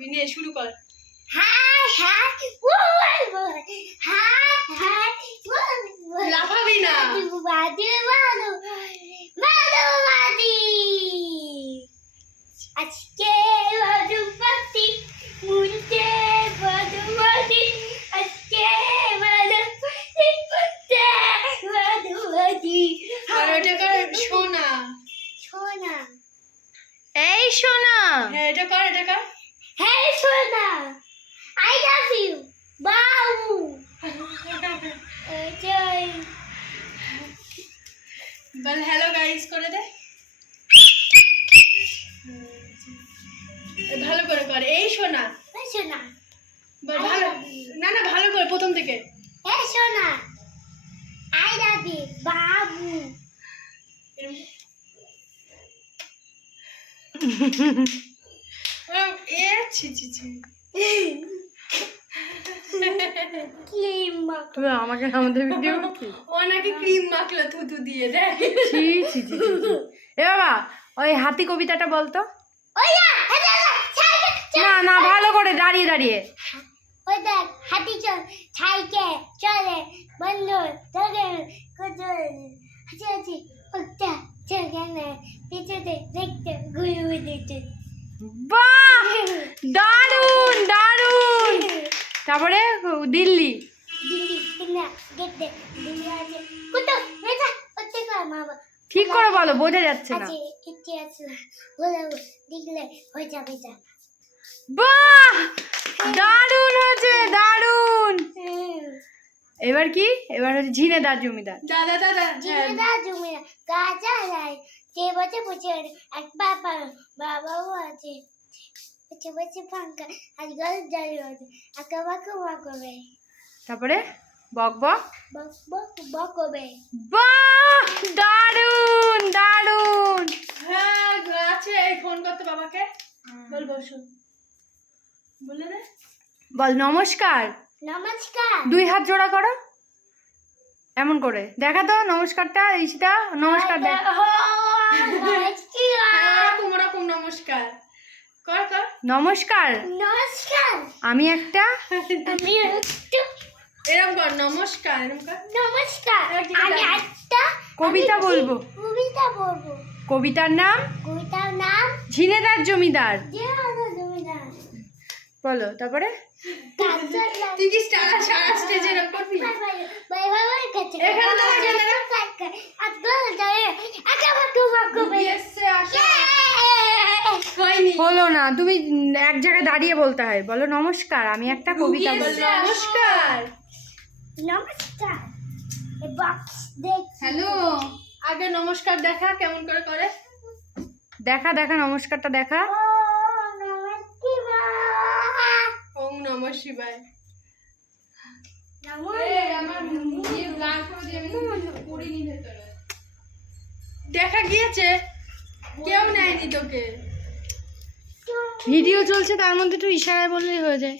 নে শুরু কর। লাফাবি না। আজকে বাদি মুনতে বাদু আজকে বাদি মুনতে আর ওটা কর সোনা। সোনা। এই শোনা হ্যাঁ এটা কর এটা কর। Hey সোনা I love you. বাবু এটাই বল হ্যালো গাইস করে দে। ভালো করে কর। এই সোনা। সোনা। ভালো না না ভালো করে প্রথম থেকে। এই সোনা। I love you. বাবু এ ছি ছি ছি ক্লিম তুই আমাকে আমাদের ভিডিও করছিস ও নাকি ক্রিম মাখলো থুতু দিয়ে দেখ ছি ছি। এ বাবা ওই হাতি কবিতাটা বলতো? না না ছাইকে না না ভালো করে দাঁড়িয়ে দাঁড়িয়ে। ওই দেখ হাতি চল ছাইকে চলে বন্ধ কোথায় হাসি হাসি ওটা চলে পিছনে দেখতে ঘুরে ঘুরে দেখতে বাহ দারুণ দারুণ তারপরে দিল্লি দিল্লি দিল্লি গেটে দিল্লি আছে কোথাও মেজা ওতে কর মামা ঠিক করে বলো বোঝা যাচ্ছে না। বাহ! দারুণ হয়েছে দারুণ এবার কি? এবার হচ্ছে ঝিনেদার জমিদার। দাদা দাদা হ্যাঁ, জিমেদা জুমিয়া গাজা লাই কে বসে বসে এক বাবা বাবাও আছে। বসে বসে ফাঙ্কা আর গল আছে আঁকা বাঁকা বাঁকবে তারপরে বক বক বক বক বকবে বাহ দারুণ দারুণ হ্যাঁ আছে এই ফোন করতে বাবাকে বল বসো বলে দে বল নমস্কার নমস্কার দুই হাত জোড়া করো এমন করে দেখা তো নমস্কারটা ইসিতা নমস্কার দেখ ওরকম ওরকম নমস্কার কর কর নমস্কার নমস্কার আমি একটা আমি একটু এরকম কর নমস্কার এরকম কর নমস্কার আমি একটা কবিতা বলব কবিতা বলব কবিতার নাম কবিতার নাম ঝিনেদার জমিদার বলো তারপরে তুই কি সারা সারা স্টেজে এরকম করবি bye bye bye bye bye কাছে এখানে দাঁড়া, এখানে দাঁড়া। আজকাল যায় আকা বাকু বাকু এসছে আসো হয়নি হলো না তুমি এক জায়গায় দাঁড়িয়ে বলতে হয়। বলো নমস্কার আমি একটা কবিতা বল বলব নমস্কার। নমস্কার। হ্যালো আগে নমস্কার দেখা কেমন করে করে? দেখা দেখা নমস্কারটা দেখা। ও নম শিবায়। নমস্কার দেখা গিয়েছে কেউ নেয়নি তোকে। ভিডিও চলছে তার মধ্যে একটু ইশারায় বললেই হয়ে যায়।